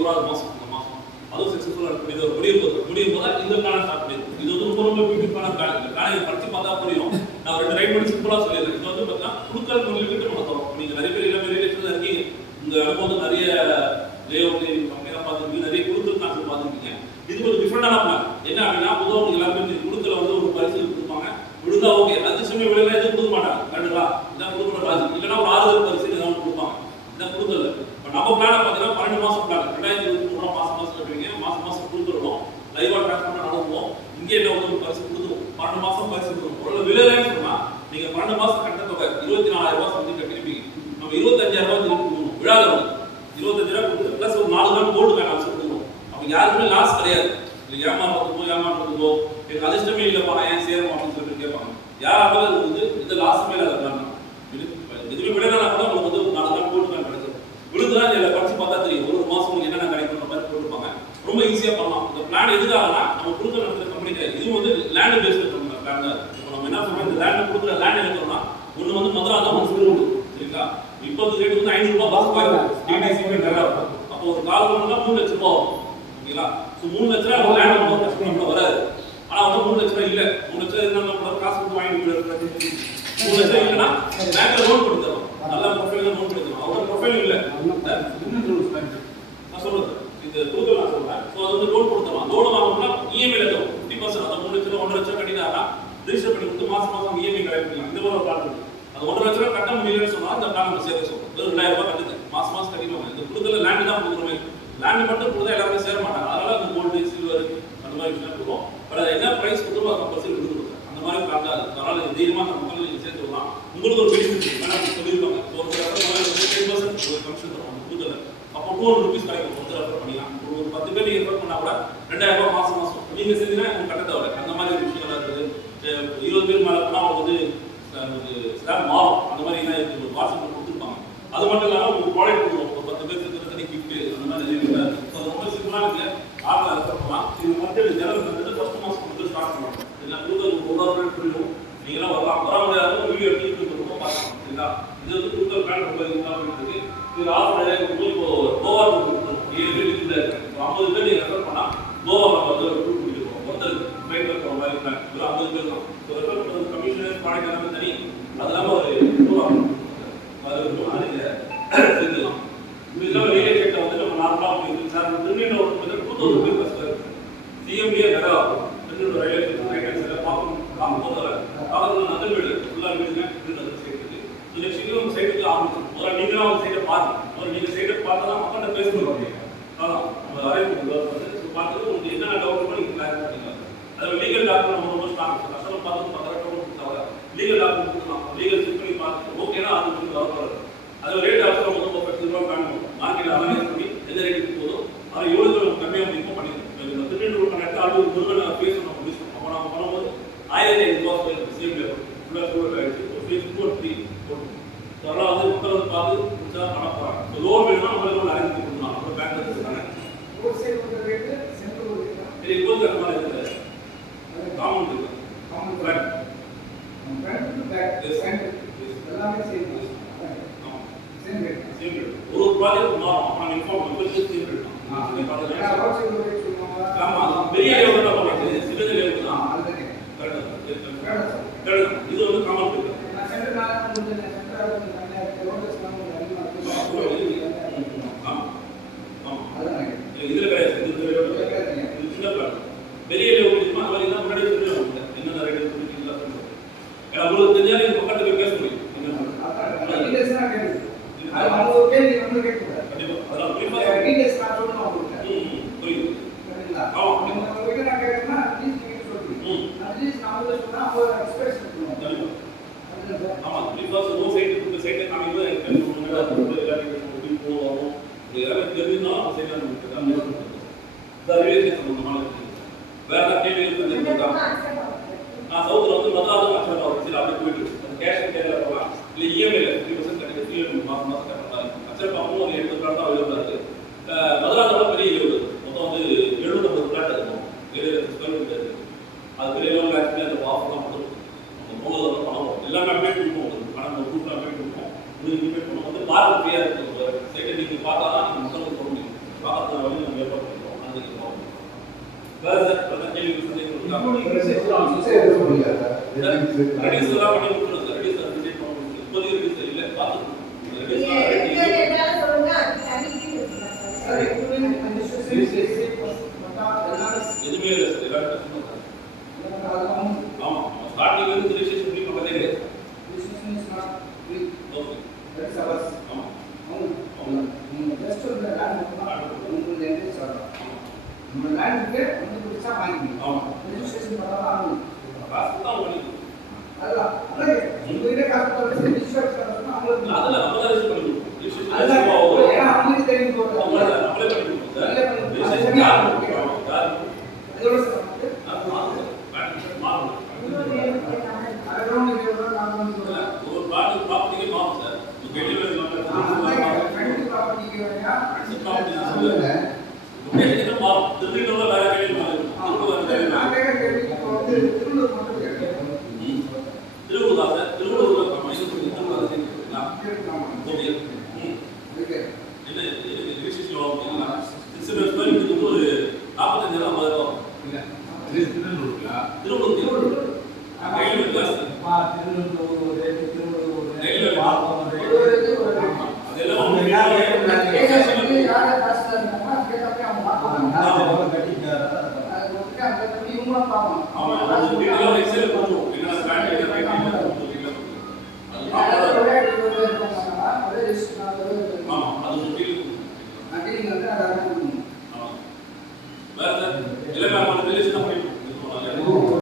21வது மாதம் இந்த மாதம் அதுவும் சக்ஸஸ்ஃபுல்லாக முடியும் போது இந்த பிளான் ஸ்டார்ட் பண்ணியிருக்கோம். இது வந்து ரொம்ப பியூட்டிஃபுல்லான பிளான். இந்த பிளானை படித்து பார்த்தா புரியும். நான் 2 ரைட் பண்ணி சிம்பிளாக சொல்லிடுறேன். இது வந்து பார்த்தீங்கன்னா குழுக்கள் முதலீட்டு நம்ம தரோம். நீங்கள் நிறைய பேர் எல்லாமே ரிலேஷன் இருக்கீங்க. இந்த இடத்துல வந்து நிறைய லேஅவுட் கம்பெனியாக பார்த்துருக்கீங்க, நிறைய குழுக்கள் கான்செப்ட் பார்த்துருக்கீங்க. இது கொஞ்சம் டிஃப்ரெண்டான பிளான். என்ன அப்படின்னா பொதுவாக உங்களுக்கு எல்லாருமே குழுக்களை வந்து ஒரு பரிசு கொடுப்பாங்க, விழுந்தா ஓகே. அதிர்ஷ்டமே விழுந்தா எதுவும் கொடுக்க மாட்டாங்க. கண்டுங்களா? இதான் கொடுக்கணும் ராஜி. இல்லைன்னா ஒரு 6 பரிசு ஏதாவது கொடுப்பாங்க. இதான் கொடுக்கல. இப்போ நம்ம பிளானை பார்த்தீங்கன்னா 12 மாதம் பிளான். 2023 மாதம் கட்டுவீங்க. மாதம் கொடுத்துருவோம். லைவாக டிரான்ஸ்ஃபர் நடத்துவோம். இங்கே என்ன ஒரு பரிசு கொடுத்துருவோம். 12 மாதம் பரிசு கொடுத்துருவோம். ஒரு விலைன்னு சொன்னால் நீங்கள் 12 மாதம் கட்ட தொகை 24,000 ரூபாய் வந்து கட்டிருப்பீங்க. நம்ம 25,000 ரூபாய் திருப்பி கொடுக்கணும். விழாவில் வந்து 25,000 கொடுத்து ப்ளஸ் ஒரு 4 நாள் கோல்டு கார்டு ஆப்ஷன் கொடுக்கணும். அப்போ யாருக்குமே லாஸ் கிடையாது. இல்லை ஏமாறதுக்கோ எனக்கு அதிர்ஷ்டமே இல்லைப்பா நான் ஏன் சேரும் அப்படின்னு சொல்லிட்டு கேட்பாங்க. யாராவது வந்து இந்த லாஸுமே இல்லாத எதுவுமே விடனா கூட உங்களுக்கு வந்து ஒரு 4 நாள் கோல்டு கார்டு கிடைக்கும். விழுந்துதான் இதில் படிச்சு பார்த்தா தெரியும். ஒரு மாதம் உங்களுக்கு என்னென்ன கிடைக்கும் மாதிரி போட்டுருப்பாங்க. ரொம்ப ஈஸியாக பண்ணலாம். இந்த பிளான் எதுக்காகனா நம்ம கொடுக்க நடத்துகிற கம்பெனி கிடையாது. இது வந்து லேண்ட் பேஸ்ட் பிளான் தான். இப்போ நம்ம என்ன சொல்றோம், இந்த லேண்ட் கொடுக்குற லேண்ட் எடுக்கிறோம்னா ஒன்று வந்து மதுரா தான் ஒரு சொல்லுவோம். சரிங்களா? இப்போ ரேட் வந்து 500 ரூபாய் பாஸ் ஆகும். அப்போ ஒரு கால் பண்ணா 3 லட்சம் ரூபாய் ஆகும். ஓகேங்களா? ஸோ 3 லட்ச ரூபா ஒரு லேண்ட் நம்ம கஷ்டம் வராது. ஆனால் வந்து 3 லட்ச ரூபா இல்லை. 3 லட்சம் இருந்தால் நம்ம காசு கொடுத்து வாங்கிட்டு 3 லட்சம் இல்லைன்னா பேங்க்ல லோன் கொடுத்து தரோம். நல்ல ப்ரொஃபைல் லோன் கொடுத்து தரோம். அவரோட ப்ரொஃபைல் இல்லை நான் சொல்றது இந்த தூக்கம் நான் சொல்றேன். ஸோ அது வந்து லோன் கொடுத்துருவான். லோன் வாங்கணும்னா இஎம்ஐ லட்சம் 50%, அந்த 3 லட்சம் 1.5 லட்சம் கட்டினாரா ரிஜிஸ்டர் பண்ணி கொடுத்து மாசம் இஎம்ஐ கிடைக்கலாம். இந்த மாதிரி ஒரு பிளான் இருக்கு. அது 1.5 லட்ச ரூபா கட்ட முடியலன்னு சொன்னா அந்த பிளான் நம்ம சேர்க்க சொல்றோம். 2,000 ரூபாய் கட்டுங்க, மாசம் கட்டிடுவாங்க. இந்த கொடுக்கல லேண்ட் தான் கொடுக்குறோமே. லேண்ட் மட்டும் கொடுத்தா எல்லாருமே சேர மாட்டாங்க. அதனால அந்த கோல்டு சில்வர் அந்த மாதிரி விஷயம் கொடுக்கும். பட் அது என்ன பிரைஸ் கொடுத்தோ அதை கம்பல்சரி கொடுத்துருக்கோம். அந்த மாதிரி பிளான் தான். அதனால தைரியமா அந்த மக்கள் நீங்க சேர்த்து விடலாம். உங்களுக்கு ஒரு பெனிஃபிட் வேணா சொல்லியிருக்காங்க. ஒரு 10% கமிஷன் தரும் அந்த கொடுக்கல. அப்போ 200 ரூபீஸ் கிடைக்கும். ஒருத்தர் ரெஃபர் பண்ணிக்கலாம். ஒரு 10 பேர் நீங்க ரெஃபர் பண்ணா கூட 2,000 ரூபாய் மாசம் நீங்க செஞ்சீங்கன்னா உங்களுக்கு கட்ட தேவை. அந்த மாதிரி ஒரு விஷயங்கள் இருக்குது. 20 பேர் மேலே போனால் அவங்க வந்து ஸ்லாப் மாறும். அந்த மாதிரி என்ன ஒரு வாட்ஸ்அப் கொடுத்துருப்பாங்க. அது மட்டும் இல்லாமல் ஒரு ப்ராடக்ட் கொடுக்கும். ஒரு 10 பேர் சேர்த்து கிஃப்ட் அந்த மாதிரி நிறைய இருக்குது. அது ரொம்ப சிம்பிளாக இருக்குது. ஆப்பில் ரெஃபர் பண்ணலாம். இது மட்டும் ஜனவரி வந்து ஃபர்ஸ்ட் மாதம் வந்து ஸ்டார்ட் பண்ணலாம். இல்லை கூகுள் ஒரு புரியும். நீங்களாம் வரலாம். வர முடியாத வீடியோ எடுத்து ரொம்ப பார்க்கலாம். சரிங்களா? இது வந்து கூகுள் பிளான் ரொம்ப இதுதான் போயிட்டு இருக்கு. இது ஆஃபர் இப்போ கோவா கொடுத்துருக்கோம். 7 பேர் இருக்குது. 50 பேர் நீங்கள் ரெஃபர் பண்ணால் கோவா நம்ம வந்து ஒரு டூர் கொடுத்துருக்கோம். ஒருத்தர் ட்ரெயின் இருக்கிற மாதிரி பிளான் ஒரு 50 பேர் தான். ஸோ ரெஃபர் பண்ணுறது கமிஷனர் ப்ராடக்ட் எல்லாமே தனி. அது இல்லாமல் ஒரு கோவா அது செஞ்சுக்கலாம். இது இல்லாமல் ரியல் எஸ்டேட்டை வந்து நம்ம நார்மலாக போயிருக்கு சார். திருநெல்வேலியில் ஒரு 2000 பேர் பஸ் சிஎம்டியே வேலை ஆகும். Tirunelveli railway station right hand சைடில் பார்க்கணும் நல்ல வீடு ஃபுல்லாக வீடுங்க சேர்த்துக்கு. ஸோ நெக்ஸ்ட் வீக் உங்கள் சைடுக்கு ஆரம்பிச்சிடும். முதல்ல நீங்களும் அவங்க சைடை பாருங்க. முதல்ல நீங்கள் சைடை பார்த்தா தான் மக்கள்கிட்ட பேசணும். அதான் நம்ம அரேஞ்ச்மெண்ட் வந்து பார்த்துட்டு உங்களுக்கு என்னென்ன டவுட் இருக்கோ நீங்கள் கிளாரிஃபை பண்ணிக்கலாம். அதாவது லீகல் டாக்குமெண்ட் ரொம்ப ஸ்ட்ராங். கஸ்டமர் பார்த்து 10,000 தவிர லீகல் டாக்குமெண்ட் கொடுக்கலாம். லீகல் செக் பண்ணி பார்த்து ஓகேனா அது கொஞ்சம் வரக்கூடாது. அது ரேட் ஆஃபர் வந்து 10 ரூபா காணும். மார்க்கெட்டில் அனலைஸ் பண்ணி எந்த ரேட்டுக்கு போதும் அதை எவ்வளோ கம்மியாக முடியுமோ பண்ணிடுவோம். திருநெல்வேலி கணக்கு அது ஒரு முருகன் ஃபேஸ் நம்ம முடிச்சு அப்போ நம்ம பண்ணும்போது 1,500 ரூபா சேம் ஃபுல்லாக சூழல் ஆகிடுச்சு. ஒரு ஃபேஸ் 2 or 3 போட்டு அதெல்லாம் வந்து மக்கள் வந்து பார்த்து முடிச்சா பண்ண போகிறாங்க. ஸோ லோன் வேணும்னா நம்மளுக்கு ஒரு அரேஞ்ச் கொடுக்கலாம். அப்புறம் பேங்க் வச்சுருக்காங்க. இது இப்போது அந்த மாதிரி இருக்குது. காமன் இருக்குது. ஒரு ப்ராஜெக்ட் மாறும். ஆனால் இன்ஃபார்ம் மெம்பர்ஸ் சேம் ரேட் தான். ஆமாம், பெரிய லெவலில் தான் பண்ணுறது. சின்ன லெவலுக்கு தான் கரெக்டாக இது வந்து காமன் இருக்குது. இதுல கிடையாது. இது சின்ன பிளான். பெரிய லெவல் இருக்குமா அது மாதிரி தான் முன்னாடி சொல்லுவாங்க. என்னென்ன ரேட் சொல்லிட்டீங்களா சொல்லுங்க. ஏன்னா உங்களுக்கு தெரிஞ்சாலே இந்த பக்கத்துல போய் பேச முடியும். வேற கேள்வி இருக்கு. நான் சவுத்தில் வந்து மொத்தம் அப்படி போயிட்டு கேஷ் கேட்கல போகலாம். இல்லை இஎம்ஐல 3% கட்டி 3 மாதம் கட்டுறாங்க. அச்சர் பார்ப்போம் ஒரு 70 பிளாட் தான் அவைலபிளாக இருக்குது. மதுராந்தோட பெரிய லெவல் மொத்தம் வந்து 750 பிளாட் இருக்கும். 7 லட்சம் ஸ்கொயர் ஃபீட் இருக்குது. அது பெரிய லெவல் ஆக்சுவலி அந்த ஆஃபர்லாம் கொடுக்கும். நம்ம போகிறது பணம் வரும். எல்லாமே அப்டேட் கொடுப்போம். உங்களுக்கு பணம் நம்ம குரூப்பில் அப்டேட் கொடுப்போம். உங்களுக்கு இன்வைட் பண்ணுவோம். வந்து பார்க்க ஃப்ரீயாக இருக்குது. சைட்டை நீங்கள் பார்த்தா தான் நீங்கள் மக்களுக்கு போக முடியும். பார்க்கறது வேற சார் வேற கேள்வி சொல்லுங்க. ரெடியூஸ் எல்லாம் பண்ணி கொடுத்துருங்க சார். ரெடியூஸ் டிசைன் பண்ணி கொடுத்துருங்க. இப்போதைக்கு ரெடியூஸ் இல்ல பாத்துக்கோங்க. ரெடியூஸ் எதுவுமே இல்லை சார். எல்லாரும் ஆமா ஸ்டார்டிங்ல இருந்து ரிஜிஸ்ட்ரேஷன் பண்ணி பக்கத்தே கிடையாது. Okay that's ours. ஆமா just on the land உங்களுக்கு என்ன சொல்றோம் நம்ம லேண்டுக்கு வந்து புதுசா வாங்கிக்கணும். ஆமா ரெஜிஸ்ட்ரேஷன் பண்ணலாம் காசு தான் பண்ணி அதான் அதான் உங்ககிட்ட காசு போட்டு ரெஜிஸ்டர் பண்ணனும் அவங்களுக்கு அதுல நம்ம தான் ரெஜிஸ்டர் பண்ணி கொடுப்போம். ரெஜிஸ்ட்ரேஷன் அதான் ஏன்னா அவங்களுக்கு தெரியும் போறது நம்மளே பண்ணி கொடுப்போம் சார். ரெஜிஸ்ட்ரேஷன் அதோட சார் மாறும் ஒரு ப்ராப்பர்ட்டிக்கு மாறும் சார். வெளியில திருவள்ளூர்